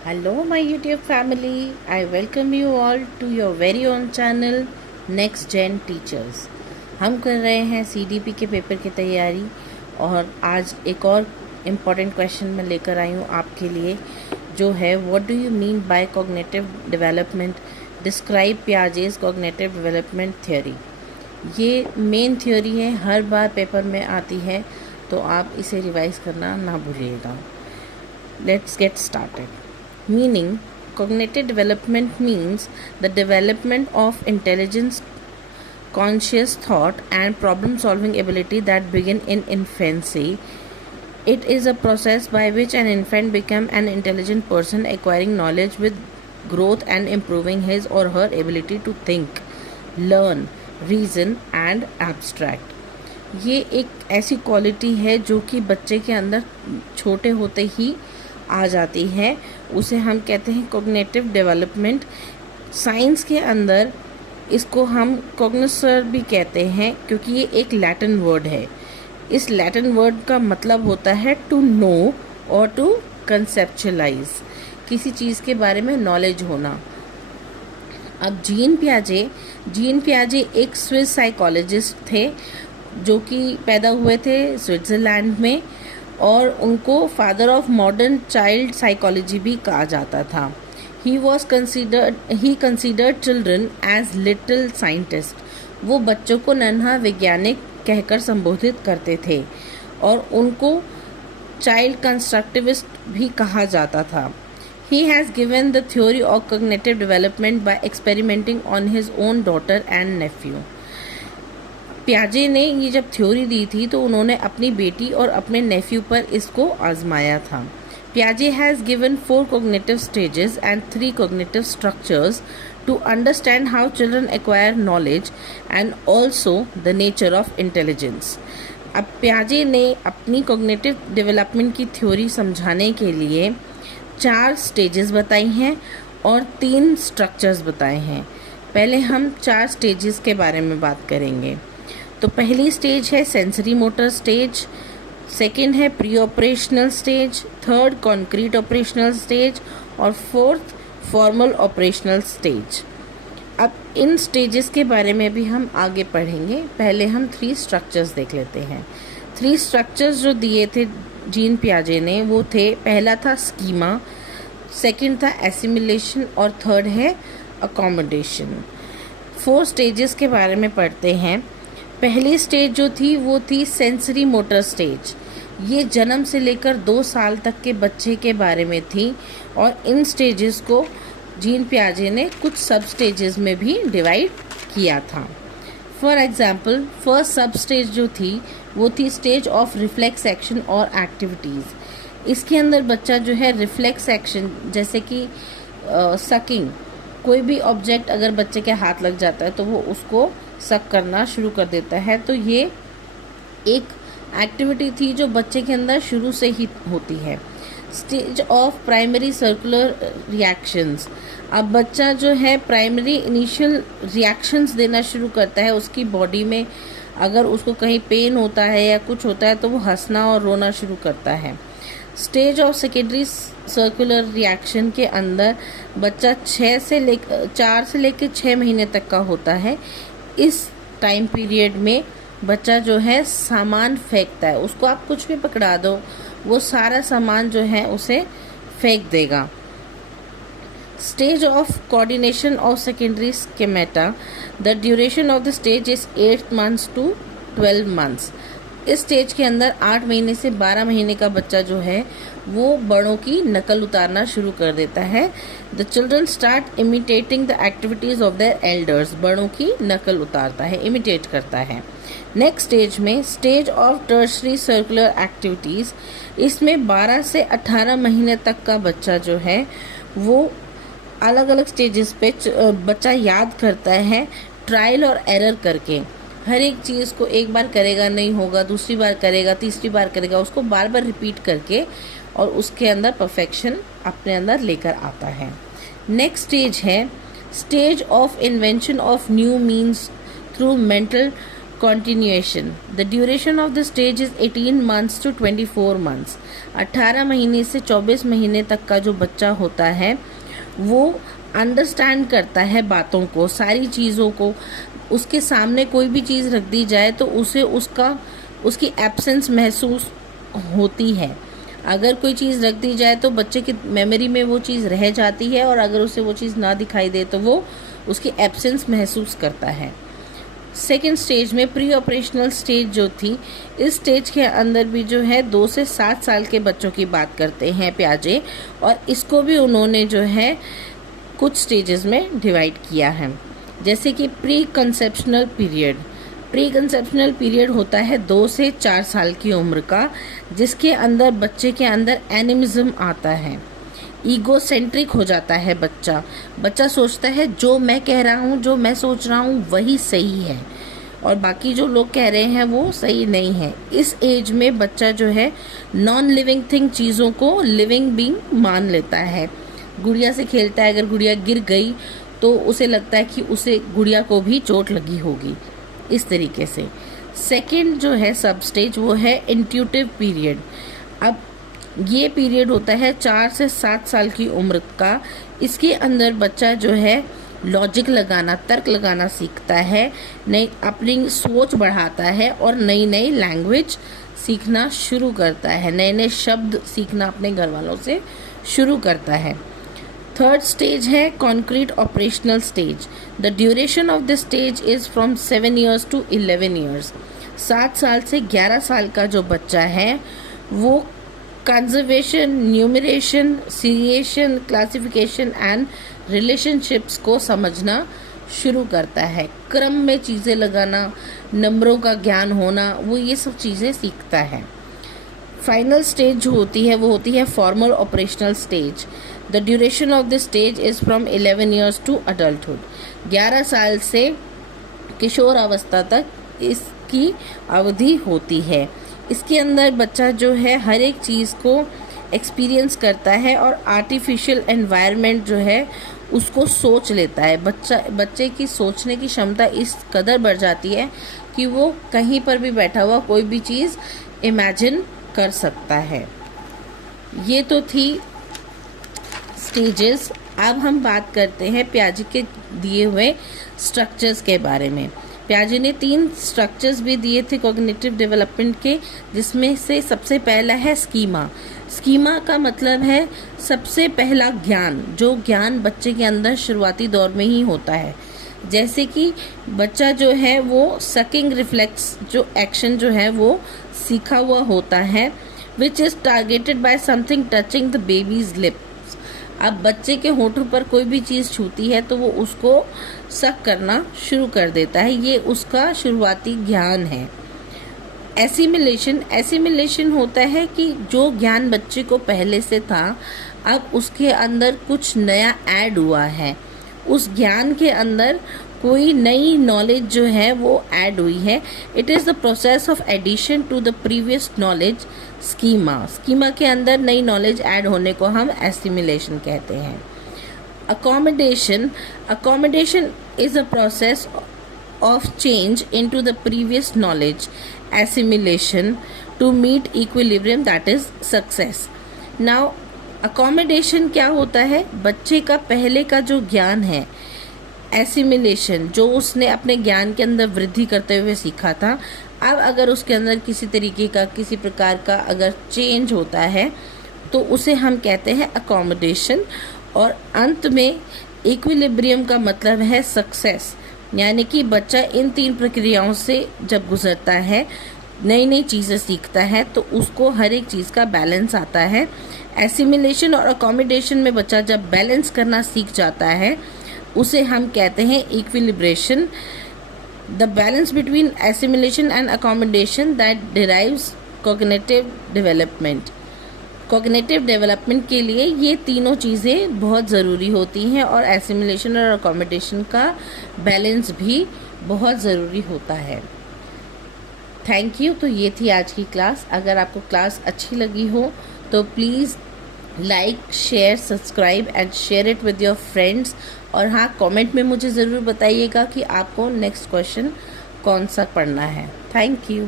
Hello, my YouTube family. I welcome you all to your very own channel Next Gen Teachers. हम कर रहे हैं CDP के paper की तैयारी और आज एक और इम्पॉर्टेंट क्वेश्चन मैं लेकर आई हूँ आपके लिए, जो है what do you mean by cognitive development, describe Piaget's cognitive development theory. ये मेन थ्योरी है, हर बार पेपर में आती है, तो आप इसे रिवाइज करना ना भूलिएगा। Let's get started. Meaning, cognitive development means the development of intelligence, conscious thought, and problem solving ability that begin in infancy. It is a process by which an infant becomes an intelligent person, acquiring knowledge with growth and improving his or her ability to think, learn, reason and abstract. ये एक ऐसी quality है जो कि बच्चे के अंदर छोटे होते ही आ जाती है, उसे हम कहते हैं कॉग्निटिव डेवलपमेंट। साइंस के अंदर इसको हम कॉग्निसर भी कहते हैं, क्योंकि ये एक लैटिन वर्ड है। इस लैटिन वर्ड का मतलब होता है टू नो और टू कंसेप्चुअलाइज, किसी चीज़ के बारे में नॉलेज होना। अब जीन पियाजे एक स्विस साइकोलॉजिस्ट थे जो कि पैदा हुए थे स्विट्ज़रलैंड में, और उनको father of modern child psychology भी कहा जाता था। He considered children as little scientist. वो बच्चों को नन्हा वैज्ञानिक कहकर संबोधित करते थे और उनको चाइल्ड कंस्ट्रक्टिविस्ट भी कहा जाता था। He has given the theory of cognitive development by experimenting on his own daughter and nephew. पियाजे ने ये जब थ्योरी दी थी तो उन्होंने अपनी बेटी और अपने नेफ्यू पर इसको आजमाया था। पियाजे has given 4 cognitive stages and 3 cognitive structures to understand how children acquire knowledge and also the nature of intelligence. अब पियाजे ने अपनी कॉग्निटिव डेवलपमेंट की थ्योरी समझाने के लिए 4 स्टेजेस बताई हैं और 3 स्ट्रक्चर्स बताए हैं। पहले हम 4 स्टेजेस के बारे में बात करेंगे। तो पहली स्टेज है सेंसरी मोटर स्टेज, सेकंड है pre operational stage, third concrete operational stage और फोर्थ फॉर्मल ऑपरेशनल स्टेज। अब इन स्टेजेस के बारे में भी हम आगे पढ़ेंगे। पहले हम 3 स्ट्रक्चर्स देख लेते हैं। 3 स्ट्रक्चर्स जो दिए थे जीन पियाजे ने वो थे, पहला था स्कीमा, सेकंड था एसिमिलेशन और थर्ड है अकोमोडेशन। 4 स्टेजेस के बारे में पढ़ते हैं। पहली स्टेज जो थी वो थी सेंसरी मोटर स्टेज। ये जन्म से लेकर 2 साल तक के बच्चे के बारे में थी और इन स्टेजेस को जीन पियाजे ने कुछ सब स्टेजेस में भी डिवाइड किया था। फॉर एग्जाम्पल, फर्स्ट सब स्टेज जो थी वो थी स्टेज ऑफ रिफ्लेक्स एक्शन और एक्टिविटीज़। इसके अंदर बच्चा जो है रिफ्लेक्स एक्शन, जैसे कि सकिंग, कोई भी ऑब्जेक्ट अगर बच्चे के हाथ लग जाता है तो वो उसको सक करना शुरू कर देता है। तो ये एक एक्टिविटी थी जो बच्चे के अंदर शुरू से ही होती है। Stage of primary circular reactions. अब बच्चा जो है प्राइमरी इनिशियल रिएक्शंस देना शुरू करता है उसकी बॉडी में। अगर उसको कहीं पेन होता है या कुछ होता है तो वो हंसना और रोना शुरू करता है। Stage of secondary circular reaction के अंदर बच्चा 4 से लेकर 6 महीने तक का होता है। इस टाइम पीरियड में बच्चा जो है सामान फेंकता है, उसको आप कुछ भी पकड़ा दो वो सारा सामान जो है उसे फेंक देगा। Stage of coordination of secondary schemata. The duration of the stage is 8 months to 12 months। इस स्टेज के अंदर 8 महीने से 12 महीने का बच्चा जो है वो बड़ों की नकल उतारना शुरू कर देता है। The children start imitating the activities of their elders. बड़ों की नकल उतारता है, इमिटेट करता है। नेक्स्ट स्टेज में stage of tertiary circular activities. इसमें 12 से 18 महीने तक का बच्चा जो है वो अलग अलग स्टेजेस पे बच्चा याद करता है, ट्रायल और एरर करके। हर एक चीज़ को एक बार करेगा नहीं होगा, दूसरी बार करेगा, तीसरी बार करेगा, उसको बार बार रिपीट करके और उसके अंदर परफेक्शन अपने अंदर लेकर आता है। नेक्स्ट स्टेज है stage of invention of new means through mental Continuation. The duration of the stage is 18 months to 24 months. 18 महीने से 24 महीने तक का जो बच्चा होता है वो अंडरस्टैंड करता है बातों को, सारी चीज़ों को। उसके सामने कोई भी चीज़ रख दी जाए तो उसे उसकी एब्सेंस महसूस होती है। अगर कोई चीज़ रख दी जाए तो बच्चे की मेमोरी में वो चीज़ रह जाती है, और अगर उसे वो चीज़ ना दिखाई दे तो वो उसकी एब्सेंस महसूस करता है। सेकेंड स्टेज में प्री ऑपरेशनल स्टेज जो थी, इस स्टेज के अंदर भी जो है 2 से 7 साल के बच्चों की बात करते हैं प्याजे, और इसको भी उन्होंने जो है कुछ स्टेजेस में डिवाइड किया है। जैसे कि pre conceptional period. Pre conceptional period होता है 2 से 4 साल की उम्र का, जिसके अंदर बच्चे के अंदर एनिमिज्म आता है, ईगोसेंट्रिक हो जाता है बच्चा सोचता है जो मैं कह रहा हूँ, जो मैं सोच रहा हूँ वही सही है, और बाकी जो लोग कह रहे हैं वो सही नहीं है। इस एज में बच्चा जो है नॉन लिविंग थिंग चीज़ों को लिविंग बीइंग मान लेता है। गुड़िया से खेलता है, अगर गुड़िया गिर गई तो उसे लगता है कि उसे गुड़िया को भी चोट लगी होगी, इस तरीके से। सेकंड जो है सब स्टेज वो है इंट्यूटिव पीरियड। अब ये पीरियड होता है 4 से 7 साल की उम्र का। इसके अंदर बच्चा जो है लॉजिक लगाना, तर्क लगाना सीखता है, नई अपनी सोच बढ़ाता है और नई नई लैंग्वेज सीखना शुरू करता है, नए नए शब्द सीखना अपने घर वालों से शुरू करता है। थर्ड स्टेज है concrete operational stage. The duration of the stage is from 7 years to 11 years। 7 साल से 11 साल का जो बच्चा है वो conservation, numeration, seriation, classification and relationships को समझना शुरू करता है। क्रम में चीज़ें लगाना, नंबरों का ज्ञान होना, वो ये सब चीज़ें सीखता है। फाइनल स्टेज जो होती है वो होती है formal operational stage. The duration of the stage is from 11 years to adulthood। 11 साल से किशोर अवस्था तक इसकी अवधि होती है। इसके अंदर बच्चा जो है हर एक चीज़ को एक्सपीरियंस करता है और आर्टिफिशियल एनवायरनमेंट जो है उसको सोच लेता है। बच्चे की सोचने की क्षमता इस कदर बढ़ जाती है कि वो कहीं पर भी बैठा हुआ कोई भी चीज़ इमेजिन कर सकता है। ये तो थी स्टेजेस। अब हम बात करते हैं पियाजे के दिए हुए स्ट्रक्चर्स के बारे में। पियाजे ने 3 स्ट्रक्चर्स भी दिए थे कॉग्निटिव डेवलपमेंट के, जिसमें से सबसे पहला है स्कीमा। स्कीमा का मतलब है सबसे पहला ज्ञान, जो ज्ञान बच्चे के अंदर शुरुआती दौर में ही होता है। जैसे कि बच्चा जो है वो सकिंग रिफ्लेक्स जो एक्शन जो है वो सीखा हुआ होता है, which is targeted by something touching the babies lips. अब बच्चे के होठों पर कोई भी चीज़ छूती है तो वो उसको सक करना शुरू कर देता है, ये उसका शुरुआती ज्ञान है। एसिमिलेशन होता है कि जो ज्ञान बच्चे को पहले से था अब उसके अंदर कुछ नया ऐड हुआ है, उस ज्ञान के अंदर कोई नई नॉलेज जो है वो ऐड हुई है। It is the process of addition to the previous knowledge. Schema के अंदर नई नॉलेज ऐड होने को हम एसिमिलेशन कहते हैं। Accommodation is a process of change into the previous knowledge, assimilation to meet equilibrium, that is success. Now accommodation क्या होता है? बच्चे का पहले का जो ज्ञान है, एसिमिलेशन जो उसने अपने ज्ञान के अंदर वृद्धि करते हुए सीखा था, अब अगर उसके अंदर किसी तरीके का किसी प्रकार का अगर चेंज होता है तो उसे हम कहते हैं अकोमोडेशन। और अंत में इक्विलिब्रियम का मतलब है सक्सेस, यानी कि बच्चा इन 3 प्रक्रियाओं से जब गुजरता है, नई नई चीज़ें सीखता है तो उसको हर एक चीज़ का बैलेंस आता है। एसिमिलेशन और अकोमोडेशन में बच्चा जब बैलेंस करना सीख जाता है उसे हम कहते हैं equilibration. The balance between assimilation and accommodation that derives cognitive development. Cognitive development के लिए ये तीनों चीज़ें बहुत ज़रूरी होती हैं और एसिमिलेशन और अकोमोडेशन का बैलेंस भी बहुत ज़रूरी होता है। Thank you. तो ये थी आज की क्लास। अगर आपको क्लास अच्छी लगी हो तो please like, share, subscribe and share it with your friends. और हाँ, कमेंट में मुझे ज़रूर बताइएगा कि आपको नेक्स्ट क्वेश्चन कौन सा पढ़ना है। Thank you.